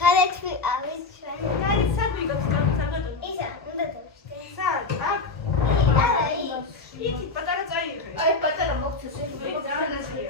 ქალეთვი არის ჩვენ. არის სად ვიგებს გამწარდო? ისა, უნდა დავშტე. სად? აქ? არა, იქით პატარა წაიღე. აი პატარა მოგცეს ეს მოგცანასია.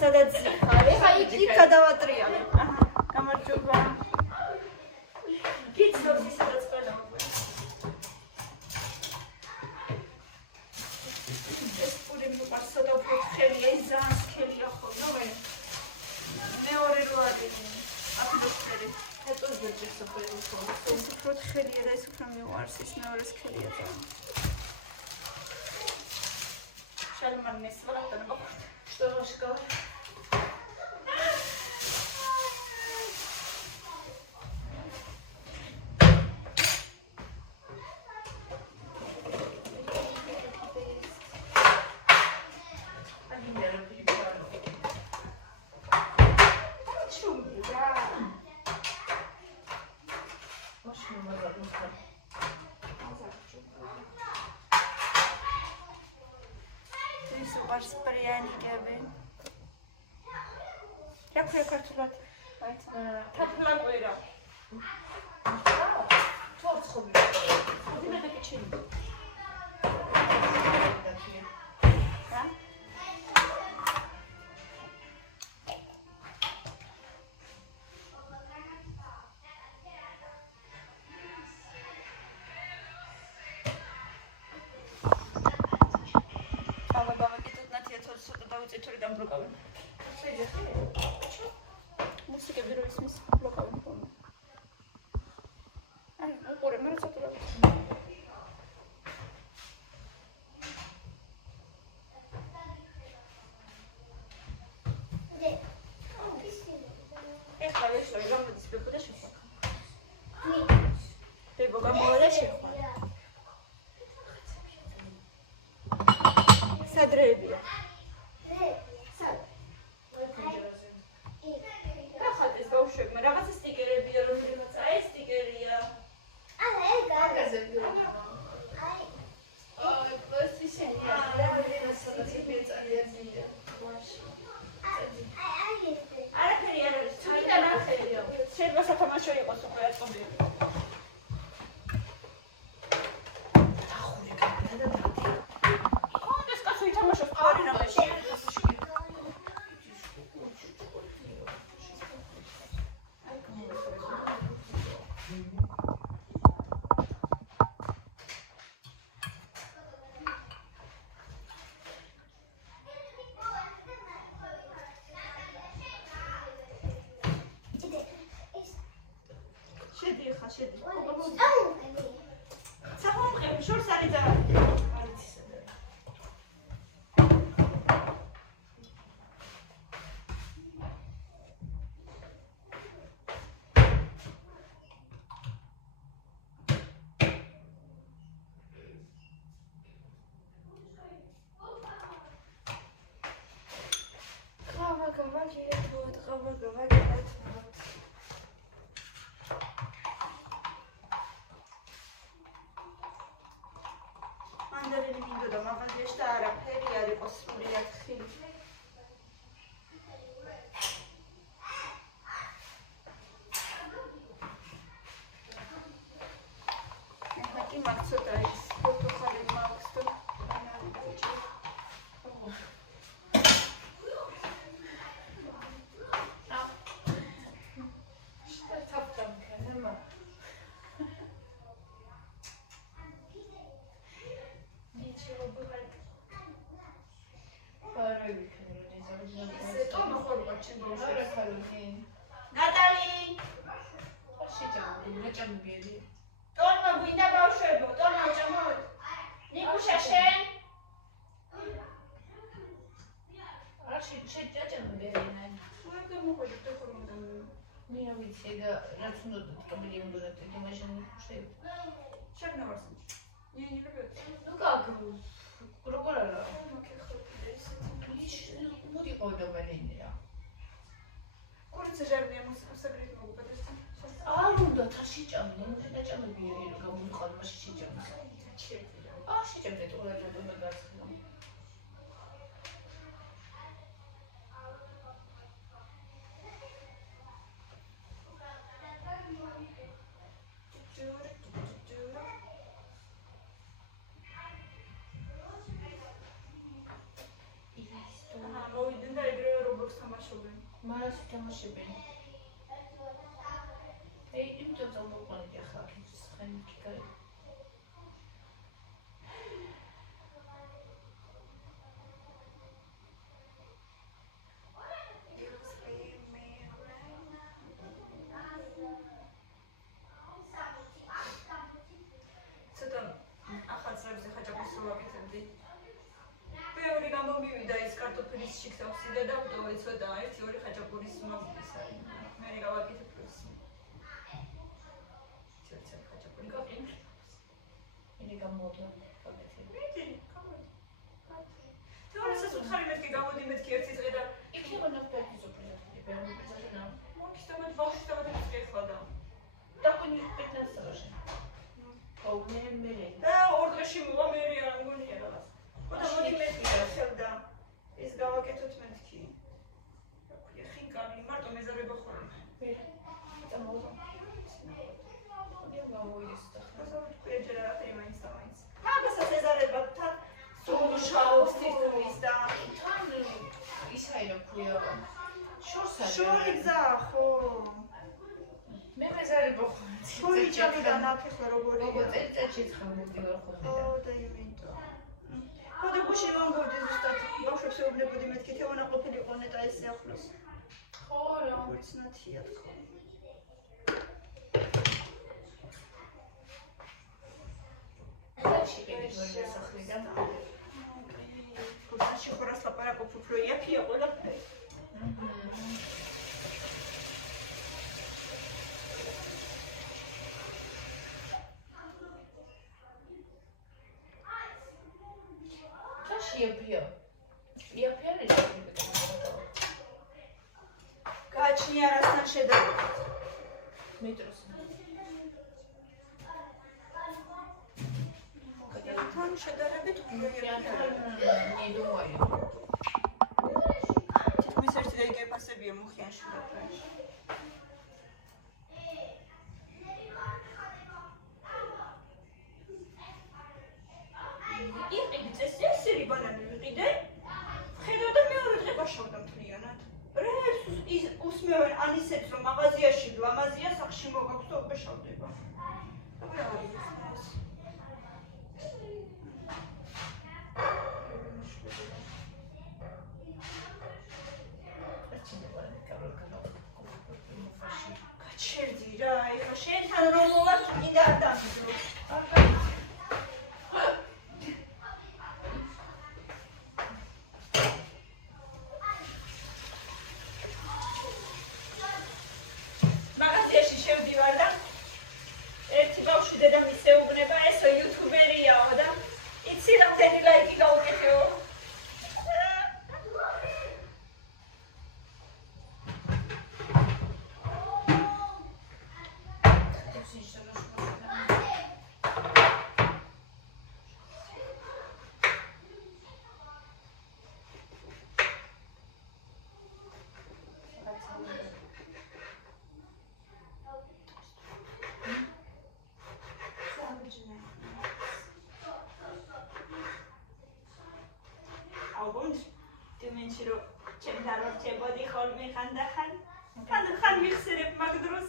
სადაც ხარ? ეხა იქ გადავატრიალებ. აჰა, გამარჯობა. გიცნობს ის სადაც ყველა მოგვიყვება. ეს პური მიყვარს ცოტა უფრო თხელია, ის ძალიან სქელია ხოლმე. მეორე რო ადენი. აფიდოს ხელი. ეტოს ბეჭებს უფრო ხოლმე. ეს უფრო თხელია და ეს უფრო მიყვარს, ის მეორე სქელია ძალიან. შალმან მესვართან მოხდა. Что ложка? Какое картулат? Таплаკვირა. თორცხობი. ოდინა დაკიჩინი. რა? აბა გავაკეთოთ ნათია ცოტა დავიწეთორი დამბროკავი. მუსიკები რო ისმის ბლოკავენ ხოლმე. აი, უყურე, მე რა ცოტა ეხლა ვეშლი რომლის ბებო და შეხვა. ბებო გამოვა და შეხვა. სადრეებია. რაღაცა სტიკერებია, რომელიღაც აი სტიკერია. არა, ეს გაგაზებია. აი, პროცესია. რომელიღაც მეწალია ძია. არაფერი არ არის, თვითონ არაფერია. შეიძლება სათამაშო იყოს უკვე აწოდები. შედი. წამოყევი. საფრთხე შორს არის და არის ისე. მანდარინი მინდოდა მაღაზიაში და არაფერი არ იყო სრულიად ხილი. ეხლა კი მაგ ცოტა ის პორტოხალი მაქვს და ანალი დაიჭირე. ნატალი! ტონმა გვინდა ბავშვებო, ტონმა ჭამოთ. ნიკუშა შენ? უარ გამოходит то форма. Меня выйти, раз ну проблем было, ты думаешь, не кушает. Чем на вас? Не люблю. Ну как? Кругора. Буди ходо валения. Курица жареная, мы согреть могу подожди. ну да, шичам, ну это чам бери, кому хал маш шичам. Шичам это уже дома газ. Мара сутамашები. იმიტომ წამოყვანდი ახლა ხანი კიკარი. ცოტა ახალწლებზე ხაჭაპურს ვაკეთებდი. ბევრი გამომივიდა ის კარტოფილის შიგსავსიდა და ვტოვე ცოტა 1-2 ხაჭაპურის მაგის არის. მე გავაკეთებ ეს. ცოტა ხაჭაპური გავაკეთე. Είναι გამოდო. მეტი, გამოდი. თორესაც უთხარი მეთქი გამოდი მეთქი ერთი დღე და იქნება ნაფტაკი ზოპრეზენტი, ბევრი პრეზენტა. მოგისტამეთ ბავშვი და ეხლა და დაკონი 15 წელში. მე. და ორ დღეში მოვა მე არ მგონია რაღაც. და მოდი მეთქი ხელდა. ის გავაკეთოთ მეთქი. რა ხინკალი მარტო მეზარება ხოლმე. მე. წამოვიდა. გამოვიდეს და ეჯერა რა მაინც და მაინც. მაგასაც ეზარება თან სულუშაობს თითქმის და თან ისაა რა ქვია. შორსა. შორიგზა ხო. მე მეზარება ხო. შორიჭამდა ნახე როგორია. როგორ წელიწადში ხმობდივარ ხოლმე. და იმენტო. ხოდა გუში მომგოდი ზუსტად ბავშვებს ეუბნებოდი მეთქი თეონა ყოფილიყო ნეტა ესე ახლოს. ხო რა. უცნათია თქო. შეიძლება სახრიდან. კურსში ხორას ლაპარაკობ უფრო იაფია ყველაფერი. იაფია. იაფია არის. გააჩნია რასთან შედარებით. მეტროს. თან შედარებით იაფია. ნე думаю. თითქმის ერთი და იგივე ფასებია მუხიანში და ფრენში. იყიდით ესე ბანანი ვიყიდე. ხედავ და მეორე დღე ვაშავდა მთლიანად. რეს ის უსმევენ ან ისეთ რომ მაღაზიაში ლამაზია სახში მოგაქვს და უყეშავდება. რა არის ეს? იმაში რომ ჩემთან რომ ჩემოდი ხოლმე ხანდახან. ხანდახან მიხსენებ მაგ დროს.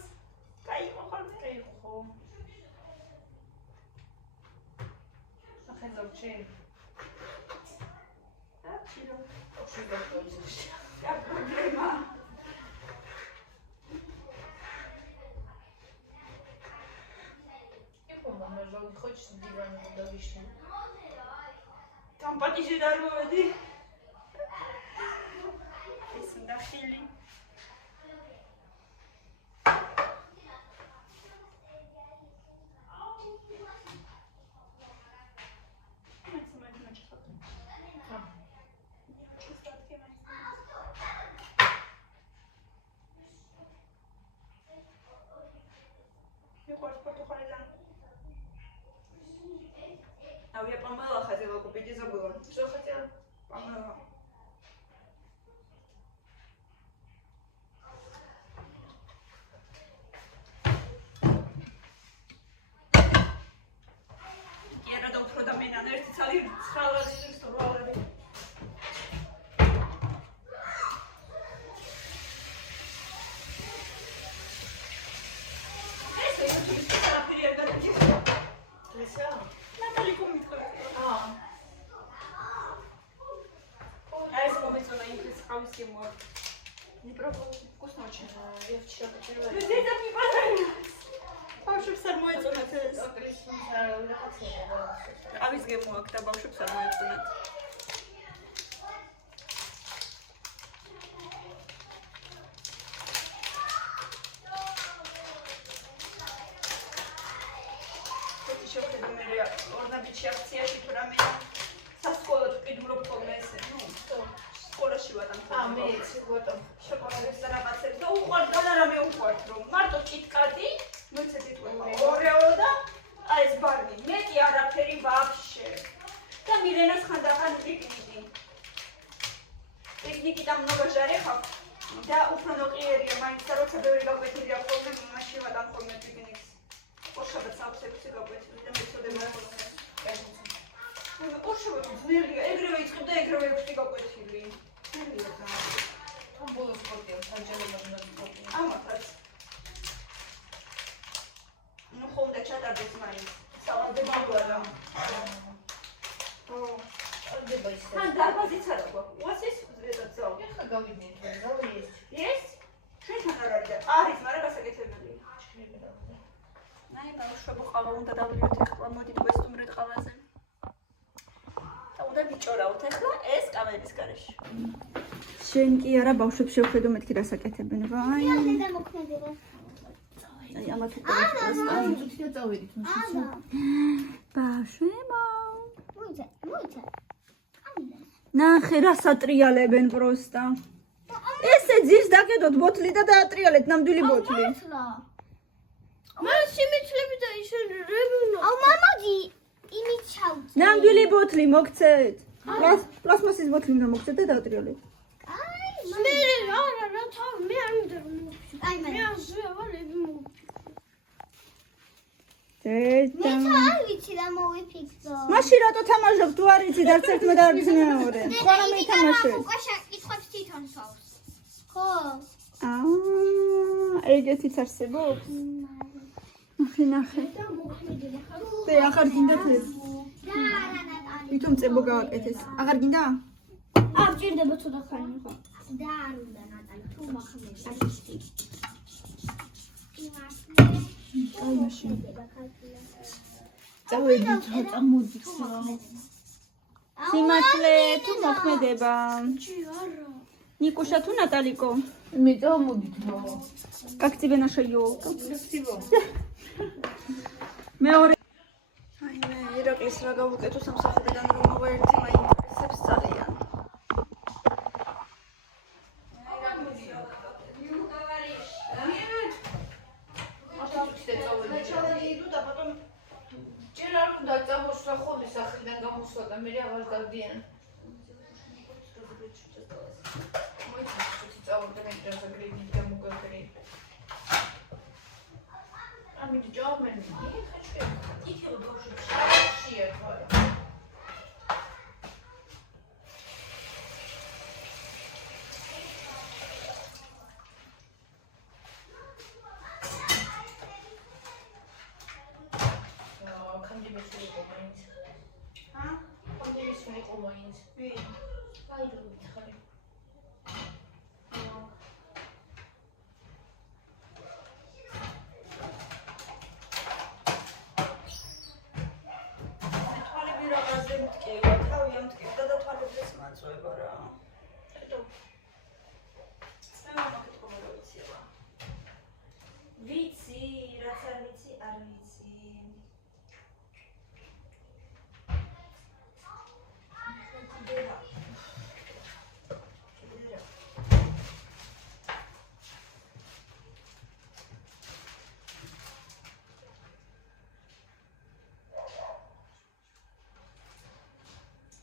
კაიო ხოლმე. კაიო ხო. ახლა ჩენ. და ჩირო. ოქში გაგოძიშ. რა პრობლემა? Mama, żal chodź z dywanu do wiśni. Tam pati się darmowedy. Jestem na chwili. А я помыла, хотела купить и забыла. Что хотела? Помыла. Я рада упрода меня, наверное, цали схала рисовала. Не пробовала? Вкусно очень. Я вчера хотела. Людей так не понравилось. Бабушек сармоец у нас. А весь гемуак, да, бабушек сармоец у нас. Вот еще придумали орнабичи акция, которая меня со школы придумала полмесяца. Ну, что? Скорости в этом. А, медици, вот он. შოკოლადის რაღაცებს და უყვართ და რა მე უყვართ რომ მარტო კიტკატი მოცედი თუ ორეო და აი ეს ბარბი მეტი არაფერი ვაფშე და მილენას ხანდახან პიკნიკი და много жары ხავ და უფრო ნოყიერია მაინც და როცა ბევრი გაკვეთილია ხოლმე მამაში ვატან ხოლმე პიკნიკს ორშაბათს აქვს 6 გაკვეთილი და მეცოდება ხოლმე ორშაბათი ძნელია ეგრევე იწყებ და ეგრევე 6 გაკვეთილი ძნელია და Было сколько, сначала можно сколько. ამათაც ну ხოლმე ჩატარდეს მაინც სავარდება რა Отдыбайся. ან დარბაზიც არა გვაქვს უას ეს ზედაც ზავ Ехай говиднее, твой зал есть. есть ჩვენთან არ არის არის მაგრამ გასაკეთებელი ნაი ბავშვებო ყავა უნდა დავლიოთ ახლა მოდით ვესტუმრეთ ყავაზე და უნდა ვიჭორავთ ახლა ეს კამერის გარეშე შენ კი არა ბავშვებს შევხედო მეთქი დასაკეთებენ ვაი Я не дам окна. აი ამათ Тут я завидит. Ана. ბავშვებო Მოიცა. ნახე რა სატრიალებენ პროსტა ესე ძირს დაკეტოთ ბოთლი და დაატრიალეთ ნამდვილი ბოთლი მან სიმიცლები და ისე რებუნო. აუ მამაგი იმით ჩავწე. ნამდვილი ბოთლი მოგცეთ პლასმასის ბოთლი უნდა მოგცეთ და დაატრიალეთ მე რა თავ მე არ უნდა აი მე არ ვივალები მო დედა მე არ ვიცი რა მოვიფიქრო მაშინ რატო თამაშობ თუ არ იცი არც ერთმა და არც მეორე ხო რა მითამაშე უკაშა კითხავს თვითონ თავს ხო ეგეთიც არსებობს ნახე და აღარ გინდათ ეს რა ნატალი ვითომ წებო გააკეთეს აღარ გინდა არ ჭირდება ცოტა ხანი ხო და არ უნდა ნატალი თუ მახმეშა აი მაშინ Завидит, амудит. სიმართლე თუ მოქმედება ნიკუშა თუ ნატალიკო Me амудит. как тебе наша ёлка Красиво. მეორე აი მე ირაკლის რა გავუკეთო სამსახურიდან რომ მოვა ერთი მაინტერესებს ძალიან Да, того, что хобби сахарный гамусо, там меня вас дадим. Мой чуть-чуть вот это меня загребить, кому говорить. А мы идем, не хочу. Идите удобно. Шия, Kandimisul იყო მაინც. ჰა? Kandimisul იყო მაინც. ვინ? აი რომ მითხარი. თვალები რაღაცზე მტკივა, თავი ამ მტკივდა და თვალებს მაწვევა რა. ვიცი, რაც არ ვიცი, არ ვიცი. კიდევა.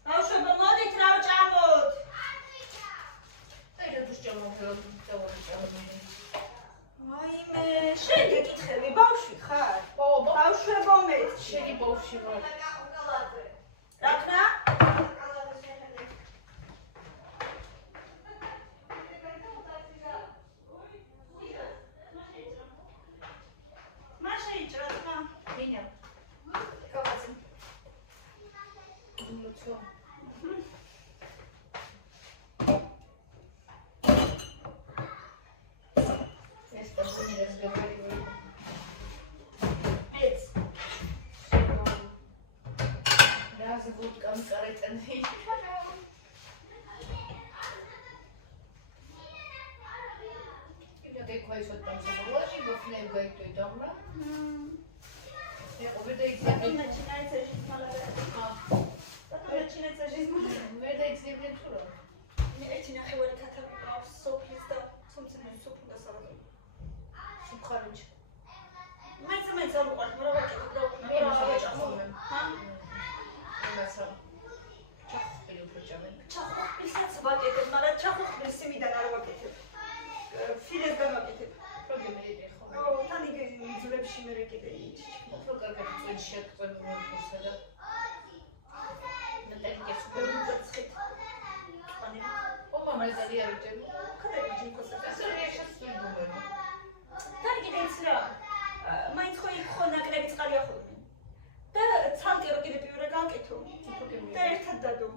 ბავშვებო, მოდით რა ვჭამოთ? აი რა დუშჭამობ აიმე, შენ გეკითხები, ბავშვი ხარ? ბავშვებო მეც, შენი ბავშვი ვარ. რა ხნა? მაშინ იჭრა ხმა? მინა. კაცი. მოცო. ეს პასუხი გაგარიო. მეც. რაზე ვუდკამ კარეტენი. Io che qua sono tanto veloci, ma fino a questo è domma. Я увидела Потом начинается жизнь малая. Потом начинается жизнь малая. Увидела экземплятуру. эти нахуй катапа сопли ста сумцами супу да сараду. Сухарыч. Майца луqat, мравაკი Чаховым. ха? Эмаса. Чаховым причём. ჩახოხბილსაც ვაკეთებ, მაგრამ ჩახოხბილს იმიდან არ ვაკეთებ. ფილეს გამაკეთებ. პროგრამები ხო? თან იგი ძვლებში მე კიდე იჩი. პროგრამები წვენში შეკვეთა მოსა და მეტალიკეს გულწრხით. ყანი. ოპა მაგარი არიჯე. ხადები ჯიქოსა. ასე შეშსული გუმერო. თან კიდე ის რა. მაინც ხო იქ ხო ნაკლები წყალი ახოდნენ. და ცალკე რო კიდე პიურე გავაკეთო. და ერთად დადო.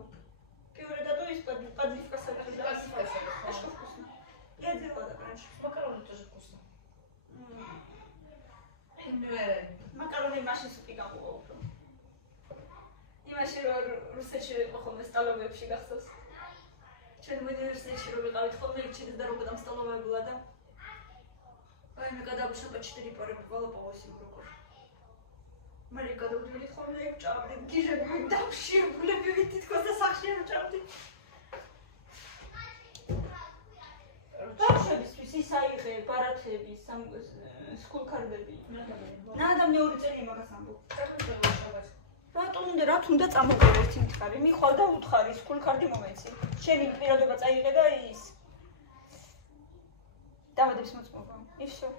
პიურე დადო ის падливка садила. Что вкусно. Я делала раньше. Макароны тоже вкусно. Макароны машин супи გამოვაო. იმაში რომ რუსეთში ხოლმე სტოლობებში გახსოვს. ჩვენ უნივერსიტეტში რომ ვიყავით ხოლმე იქ და როგორ დამსტოლობებულა და აი მე გადავშობა 4 პარები ყველა პოვოს იმ როგორ. მე გადავდივით ხოლმე იქ ჭამდი გიჟები დავშიებულები თითქოს და სახში არ ჭამდი. ბავშვებისთვის ის აიღე ბარათები, სკულკარდები. ნადა მე 2 წელი მაგას ამბობ. რატომ რა თუნდა წამოგვერ ერთი მითხარი, მიხვალ და უთხარი სკულკარდი მომეცი. შენი პირადობა წაიღე და ის დამადებს მოწმობა. ისო.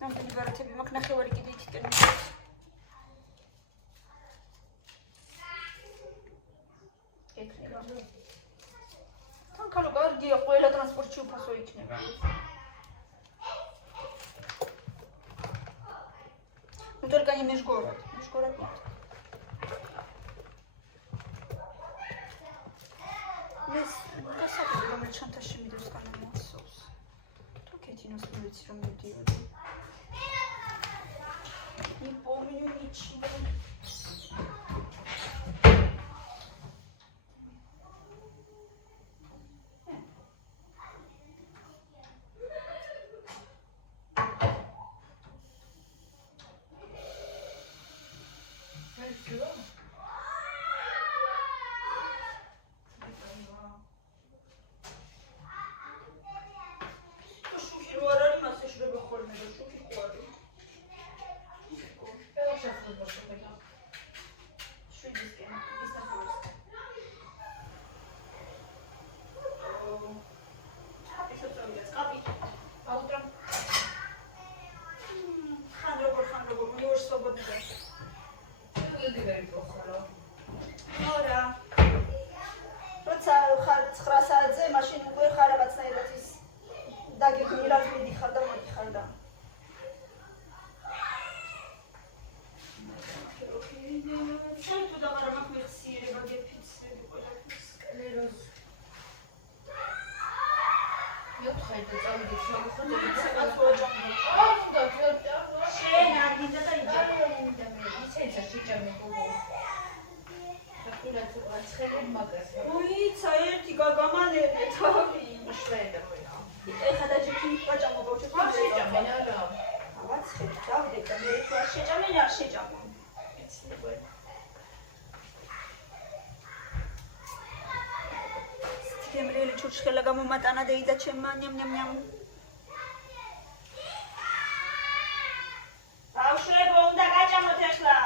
ნამდვილი ბარათები მაქვს ნახევარი კიდე იქიდან მიყავს. ეკრება. თან ქალო კარგია, ყველა ტრანსპორტში უფასო იქნება. Ну только не межгород. Межгород нет. Mēs გასაგები რომელიც ჩანთაში მიდევს განამოსოს. თუკეთინოს მივიცი რომ მიდიოდი. Не помню ничего. და წავიდე შეგხვდები შენ არ გიდა და იჯა. იცეცა შეჭამე გოგო საკურაც ცხელი მაგას უიცა ერთი გაგამანერე თავი. შვედა მოინა ეხა დაჭიქი ვაჭამო ბავშვი. შეჭამე არა ავაცხე დავდე და მე თუ არ შეჭამე არ შეჭამო. სტემრელი ჩურჩხელა გამომატანა და ჩემმა ნიამ. ბავშვებო უნდა გაჭამოთ ახლა.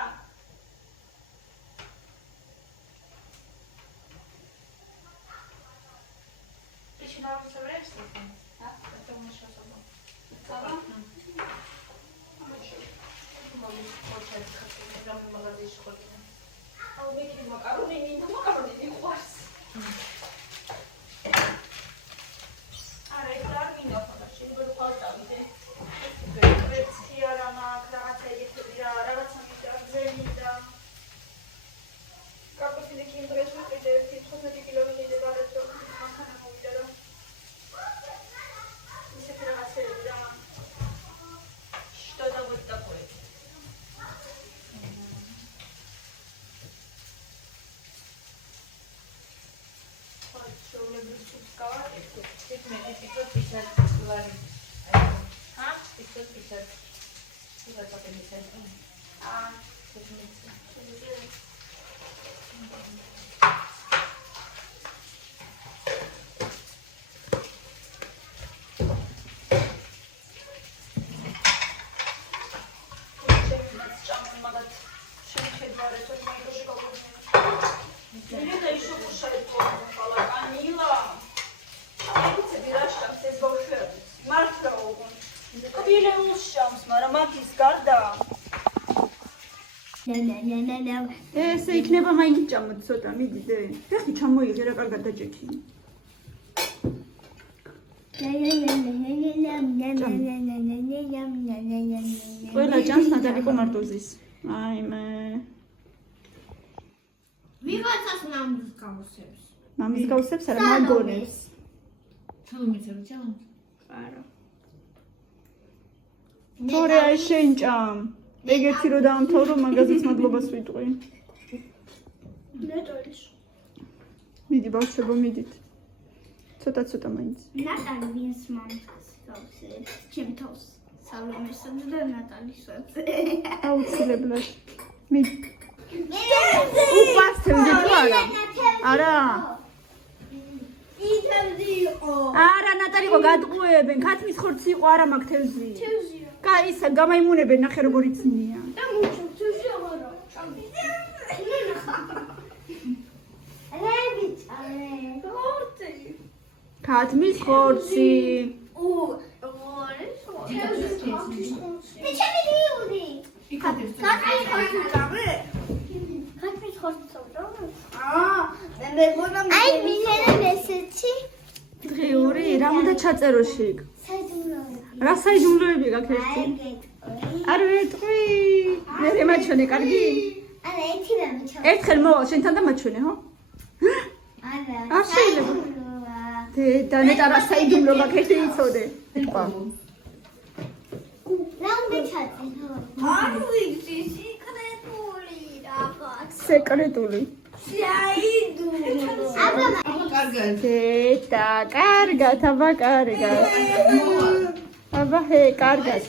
ესე იქნება მაინც ჭამოთ ცოტა მიდიდე. ეხი ჩამოიღე რა კარგად დაჭექი. ყველა ჭამს ნატალიკო მარტოზის. აი მე. ვიღაცას ნამს გავუსებს. მამის გავსებს არა მაგონებს. ჩამომიწევ ჩამ არა. თორე აი შენ ჭამ. ეგეთი რო დაამთავრო მაგაზეც მადლობას ვიტყვი. ნეტოლის. მიდი ბავშვებო მიდით. ცოტა მაინც. ნატალი ვინს მამის გავუსებს. ჩემი თავს სალომესა და ნატალის ვებს. აუცილებლად. მიდი. უპასთევდი თუ არა? არა. ითევდიო. არა ნატალიკო გადყვუებენ. ქათმის ხორცი იყო არა მაგ თევზი. თევზია. კაისა გამაიმუნებენ ნახე როგორ იცნია. და მოჩო თევზი აღარა. ქათმის ხორცი. დღიური რა უნდა ჩაწეროში? რა საიდუმლოები გაქვს ერთი? არ ვეტყვი. მე მაჩვენე კარგი? ერთხელ მოვალ შენთან და მაჩვენე, ხო? არ შეიძლება. და ნეტა რა საიდუმლო გაქვს ერთი იცოდე. იტყვა. სეკრეტული. და კარგად, აბა კარგად. აბა ჰე, კარგად.